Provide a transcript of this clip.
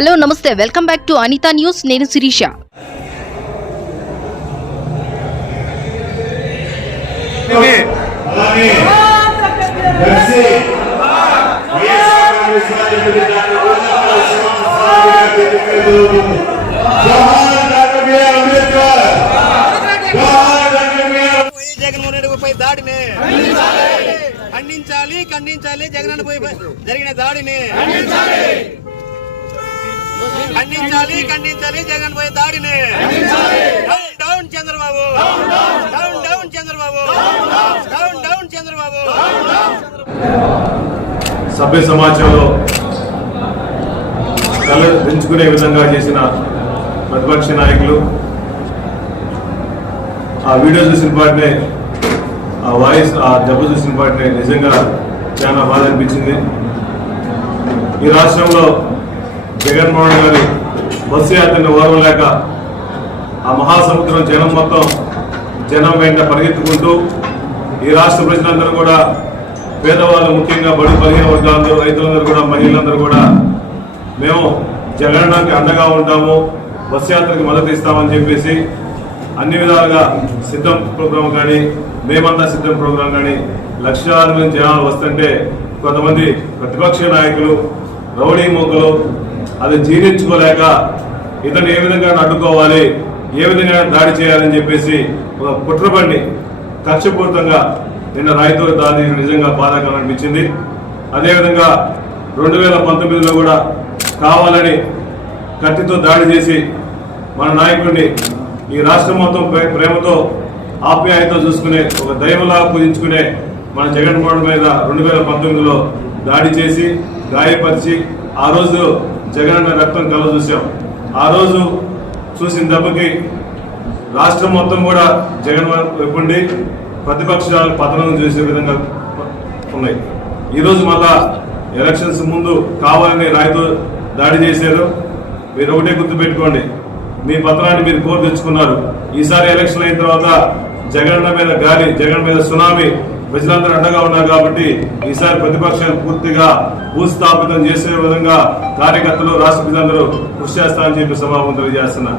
Hello నమస్తే welcome back to Anitha news నేను శిరీష జగన్మోహన్ రెడ్డిపై దాడిని ఖండించాలి ఖండించాలి జగన్ పై జరిగిన దాడిని ఖండించాలి ఖండించాలి జగన్ పై దాడిని. Down down Chandrababu. Down down Chandrababu. Down down Chandrababu. సభ్య సమాజంలో తల దించుకునే విధంగా చేసిన ప్రతిపక్ష నాయకులు ఆ వీడియో చూసిన పాటనే ఆ వాయిస్ ఆ దెబ్బ చూసిన పాటనే నిజంగా చాలా బాధ అనిపించింది. ఈ రాష్ట్రంలో జగన్మోహన్ గారి బస్సు యాత్రని ఓర్వలేక ఆ మహాసముద్రం జనం మొత్తం జనం వెంట పరిగెత్తుకుంటూ ఈ రాష్ట్ర ప్రజలందరూ కూడా పేదవాళ్ళు ముఖ్యంగా బడి బలహీన వర్గాలందరూ రైతులందరూ కూడా మహిళలందరూ కూడా మేము జగనన్నకి అండగా ఉంటాము బస్ యాత్రకి మద్దతు ఇస్తామని చెప్పేసి అన్ని విధాలుగా సిద్ధం ప్రోగ్రాం కానీ మేమంతా సిద్ధం ప్రోగ్రాం కానీ లక్షలాది మంది జనాలు వస్తుంటే కొంతమంది ప్రతిపక్ష నాయకులు రౌడీ మొక్కలు అది జీర్ణించుకోలేక ఇతను ఏ విధంగా అడ్డుకోవాలి ఏ విధంగా దాడి చేయాలని చెప్పేసి ఒక కుట్రబండి కక్షపూరితంగా నిన్న రైతు దాడి నిజంగా బాధాకరం అనిపించింది. అదేవిధంగా రెండు వేల పంతొమ్మిదిలో కూడా కావాలని కత్తితో దాడి చేసి మన నాయకుడిని ఈ రాష్ట్రం మొత్తం ప్రే- ప్రేమతో ఆప్యాయతో చూసుకునే ఒక దైవంలా పూజించుకునే మన జగన్మోహన్ మీద రెండు వేల పంతొమ్మిదిలో దాడి చేసి గాయపరిచి ఆ రోజు జగన్ రక్తం కళ్ళ చూసాం ఆ రోజు చూసిన దెబ్బకి రాష్ట్రం మొత్తం కూడా జగన్ వైపుండి ప్రతిపక్షాలు పతనం చేసే విధంగా ఉన్నాయి. ఈరోజు మళ్ళా ఎలక్షన్స్ ముందు కావాలని రాయితో దాడి చేశారు. మీరు ఒకటే గుర్తు పెట్టుకోండి మీ పత్రాన్ని మీరు కోరి తెచ్చుకున్నారు. ఈసారి ఎలక్షన్ అయిన తర్వాత జగన్ మీద గాలి జగన్ మీద సునామీ ప్రజలందరూ అండగా ఉన్నారు కాబట్టి ఈసారి ప్రతిపక్షం పూర్తిగా భూస్థాపితం చేసే విధంగా కార్యకర్తలు రాష్ట్ర ప్రజలందరూ కృషి చేస్తారని చెప్పి సమాపం తెలియజేస్తున్నారు